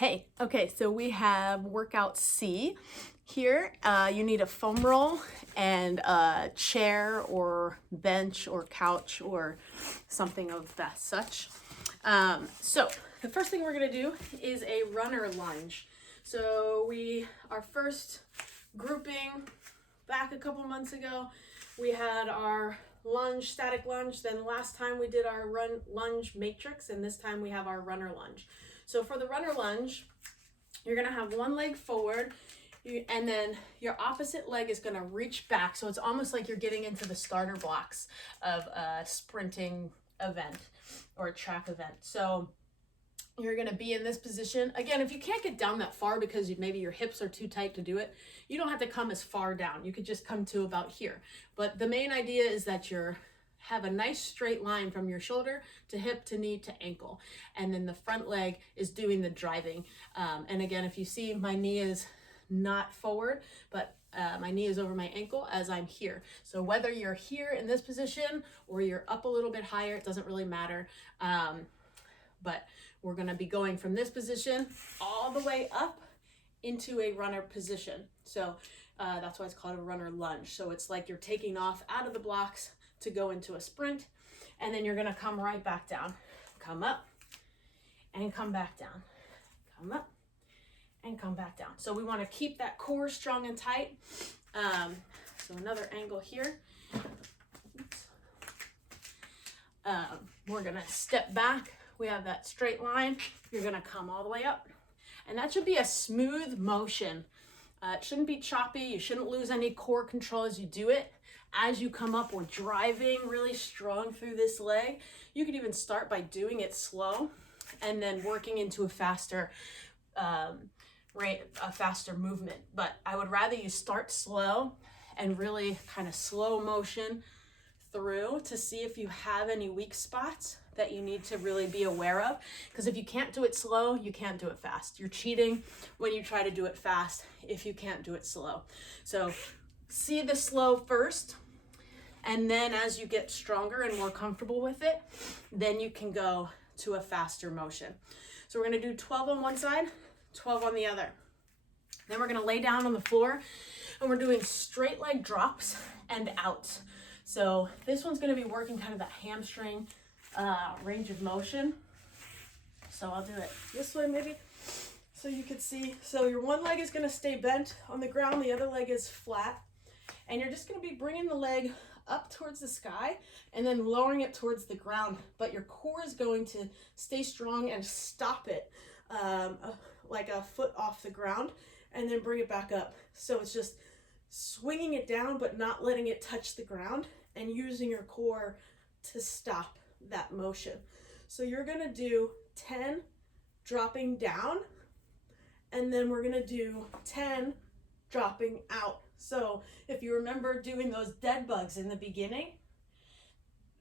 Hey, okay, so we have workout C here. You need a foam roll and a chair or bench or couch or something of that such. So the first thing we're gonna do is a runner lunge. So our first grouping back a couple months ago, we had our lunge, static lunge. Then last time we did our lunge matrix, and this time we have our runner lunge. So for the runner lunge, you're gonna have one leg forward, and then your opposite leg is gonna reach back. So it's almost like you're getting into the starter blocks of a sprinting event or a track event. So you're gonna be in this position. Again, if you can't get down that far because maybe your hips are too tight to do it, you don't have to come as far down. You could just come to about here. But the main idea is that have a nice straight line from your shoulder to hip to knee to ankle. And then the front leg is doing the driving. And again, if you see, my knee is not forward, but my knee is over my ankle as I'm here. So whether you're here in this position or you're up a little bit higher, it doesn't really matter. But we're gonna be going from this position all the way up into a runner position. So that's why it's called a runner lunge. So it's like you're taking off out of the blocks to go into a sprint, and then you're gonna come right back down. Come up and come back down. Come up and come back down. So we wanna keep that core strong and tight. So another angle here. We're gonna step back. We have that straight line. You're gonna come all the way up. And that should be a smooth motion. It shouldn't be choppy. You shouldn't lose any core control as you do it. As you come up, we're driving really strong through this leg. You could even start by doing it slow and then working into a faster movement. But I would rather you start slow and really kind of slow motion through to see if you have any weak spots that you need to really be aware of. Because if you can't do it slow, you can't do it fast. You're cheating when you try to do it fast if you can't do it slow. So see the slow first, and then as you get stronger and more comfortable with it, then you can go to a faster motion. So we're gonna do 12 on one side, 12 on the other. Then we're gonna lay down on the floor, and we're doing straight leg drops and out. So this one's gonna be working kind of that hamstring range of motion. So I'll do it this way maybe, so you can see. So your one leg is gonna stay bent on the ground, the other leg is flat. And you're just gonna be bringing the leg up towards the sky and then lowering it towards the ground. But your core is going to stay strong and stop it like a foot off the ground, and then bring it back up. So it's just swinging it down, but not letting it touch the ground, and using your core to stop that motion. So you're gonna do 10 dropping down, and then we're gonna do 10 dropping out. So if you remember doing those dead bugs in the beginning,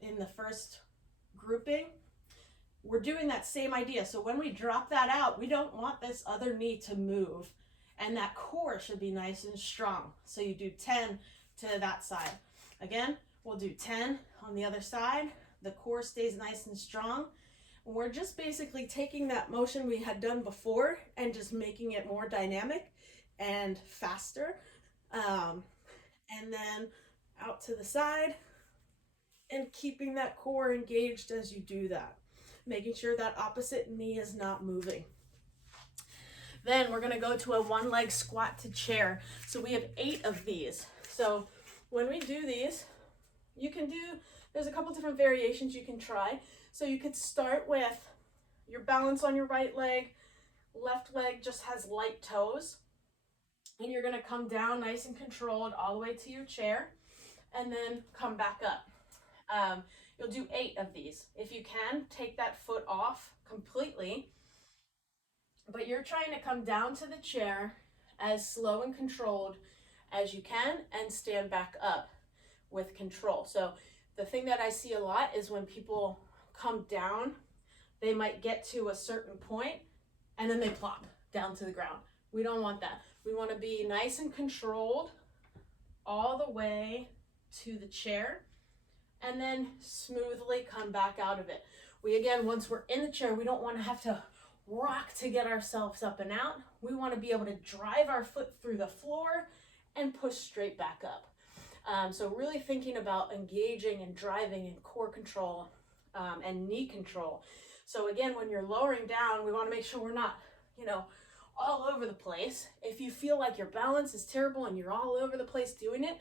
in the first grouping, we're doing that same idea. So when we drop that out, we don't want this other knee to move, and that core should be nice and strong. So you do 10 to that side. Again, we'll do 10 on the other side. The core stays nice and strong. We're just basically taking that motion we had done before and just making it more dynamic and faster. And then out to the side, and keeping that core engaged as you do that, making sure that opposite knee is not moving. Then we're gonna go to a one leg squat to chair. So we have 8 of these. So when we do these, there's a couple different variations you can try. So you could start with your balance on your right leg, left leg just has light toes, and you're gonna come down nice and controlled all the way to your chair, and then come back up. You'll do 8 of these. If you can, take that foot off completely, but you're trying to come down to the chair as slow and controlled as you can, and stand back up with control. So the thing that I see a lot is when people come down, they might get to a certain point and then they plop down to the ground. We don't want that. We want to be nice and controlled all the way to the chair, and then smoothly come back out of it. Once we're in the chair, we don't want to have to rock to get ourselves up and out. We want to be able to drive our foot through the floor and push straight back up. So really thinking about engaging and driving in core control and knee control. So again, when you're lowering down, we want to make sure we're not, you know, all over the place. If you feel like your balance is terrible and you're all over the place doing it,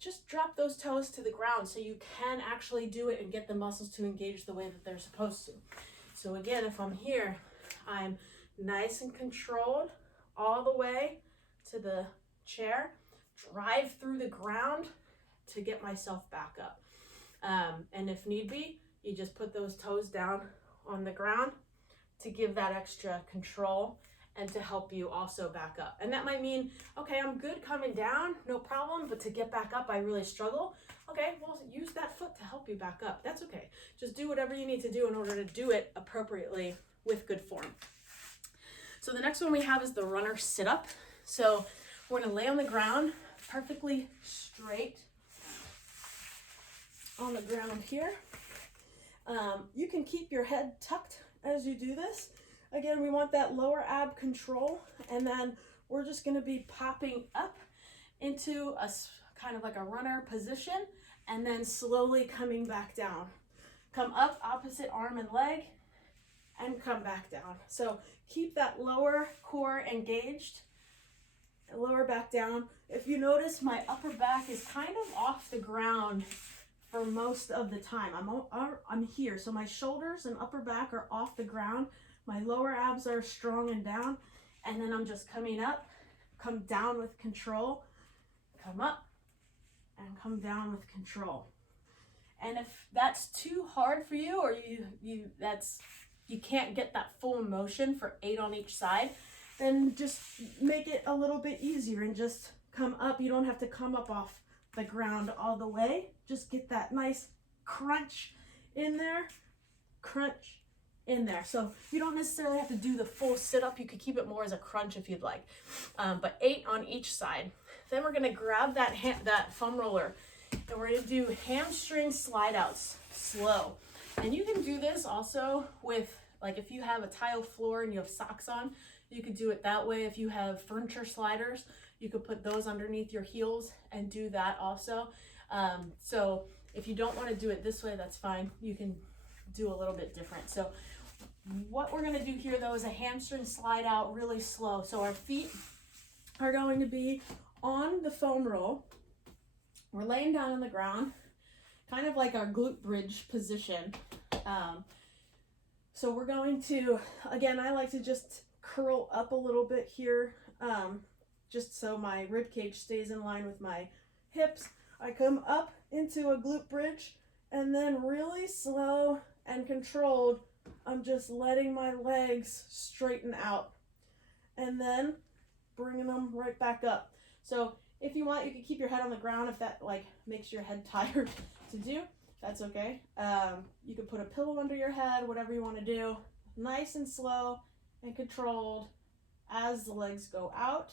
just drop those toes to the ground so you can actually do it and get the muscles to engage the way that they're supposed to. So again, if I'm here, I'm nice and controlled all the way to the chair, drive through the ground to get myself back up. And if need be, you just put those toes down on the ground to give that extra control and to help you also back up. And that might mean, okay, I'm good coming down, no problem, but to get back up, I really struggle. Okay, well, use that foot to help you back up. That's okay. Just do whatever you need to do in order to do it appropriately with good form. So the next one we have is the Runner Situp. So we're gonna lay on the ground, perfectly straight on the ground here. You can keep your head tucked as you do this. Again, we want that lower ab control, and then we're just gonna be popping up into a kind of like a runner position, and then slowly coming back down. Come up, opposite arm and leg, and come back down. So keep that lower core engaged, lower back down. If you notice, my upper back is kind of off the ground for most of the time. I'm here, so my shoulders and upper back are off the ground. My lower abs are strong and down, and then I'm just coming up, come down with control, come up, and come down with control. And if that's too hard for you, or you can't get that full motion for 8 on each side, then just make it a little bit easier and just come up. You don't have to come up off the ground all the way. Just get that nice crunch in there, crunch in there. So you don't necessarily have to do the full sit-up. You could keep it more as a crunch if you'd like, but 8 on each side. Then we're gonna grab that foam roller, and we're gonna do hamstring slide outs slow. And you can do this also with, like, if you have a tile floor and you have socks on, you could do it that way. If you have furniture sliders, you could put those underneath your heels and do that also. So if you don't want to do it this way, that's fine. You can do a little bit different. So what we're going to do here, though, is a hamstring slide out really slow. So our feet are going to be on the foam roll. We're laying down on the ground, kind of like our glute bridge position. So we're going to, again, I like to just curl up a little bit here, just so my rib cage stays in line with my hips. I come up into a glute bridge, and then really slow and controlled, I'm just letting my legs straighten out, and then bringing them right back up. So if you want, you can keep your head on the ground if that like makes your head tired to do. That's okay. You can put a pillow under your head, whatever you want to do. Nice and slow and controlled as the legs go out.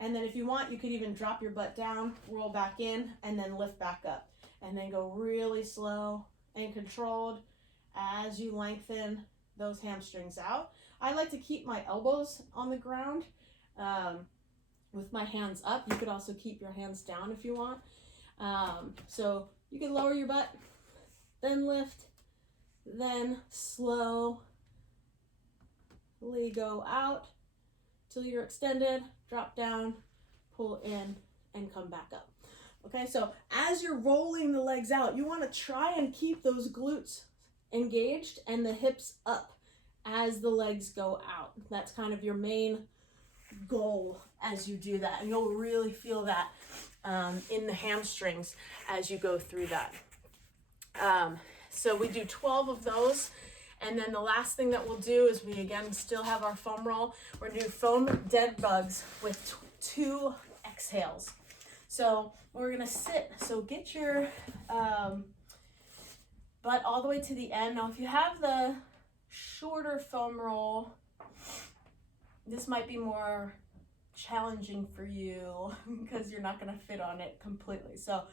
And then if you want, you could even drop your butt down, roll back in, and then lift back up. And then go really slow and controlled as you lengthen those hamstrings out. I like to keep my elbows on the ground with my hands up. You could also keep your hands down if you want. So you can lower your butt, then lift, then slowly go out till you're extended, drop down, pull in, and come back up. Okay, so as you're rolling the legs out, you want to try and keep those glutes engaged and the hips up as the legs go out. That's kind of your main goal as you do that, and you'll really feel that in the hamstrings as you go through that. So we do 12 of those, and then the last thing that we'll do is we again still have our foam roll. We're gonna do foam dead bugs with 2 exhales. So we're gonna sit, so get your butt all the way to the end. Now if you have the shorter foam roll, this might be more challenging for you because you're not gonna fit on it completely. So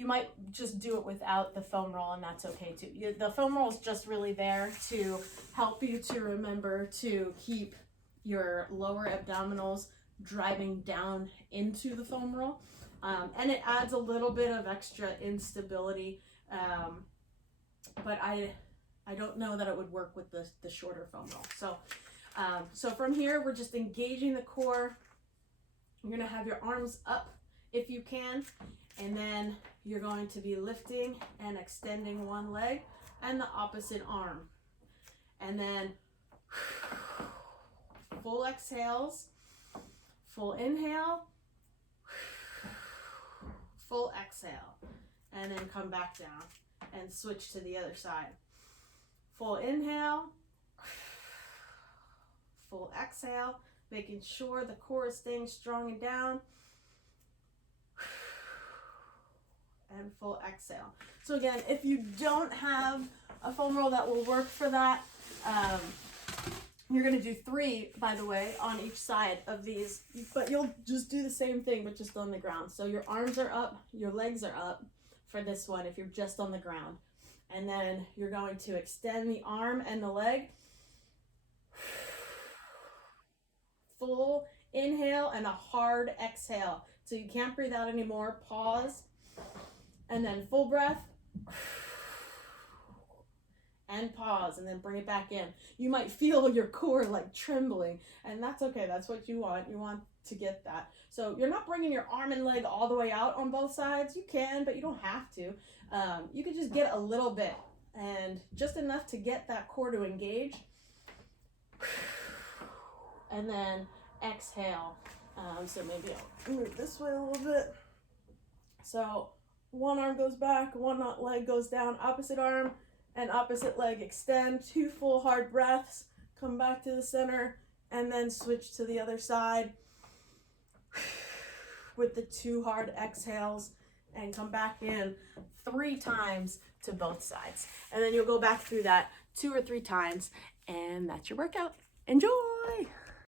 you might just do it without the foam roll, and that's okay too. The foam roll is just really there to help you to remember to keep your lower abdominals driving down into the foam roll. And it adds a little bit of extra instability, but I don't know that it would work with the shorter foam roll. So from here, we're just engaging the core. You're gonna have your arms up if you can, and then you're going to be lifting and extending one leg and the opposite arm. And then full exhales, full inhale, full exhale, and then come back down and switch to the other side. Full inhale, full exhale, making sure the core is staying strong and down, and full exhale. So again, if you don't have a foam roll that will work for that, you're going to do 3, by the way, on each side of these, but you'll just do the same thing, but just on the ground. So your arms are up, your legs are up for this one if you're just on the ground. And then you're going to extend the arm and the leg. Full inhale and a hard exhale. So you can't breathe out anymore. Pause. And then full breath. And pause, and then bring it back in. You might feel your core like trembling, and that's okay. That's what you want. You want to get that. So you're not bringing your arm and leg all the way out on both sides. You can, but you don't have to. You can just get a little bit, and just enough to get that core to engage. And then exhale. So maybe I'll move this way a little bit. So one arm goes back, one leg goes down, opposite arm and opposite leg extend, 2 full hard breaths, come back to the center, and then switch to the other side with the 2 hard exhales, and come back in 3 times to both sides. And then you'll go back through that 2 or 3 times, and that's your workout. Enjoy!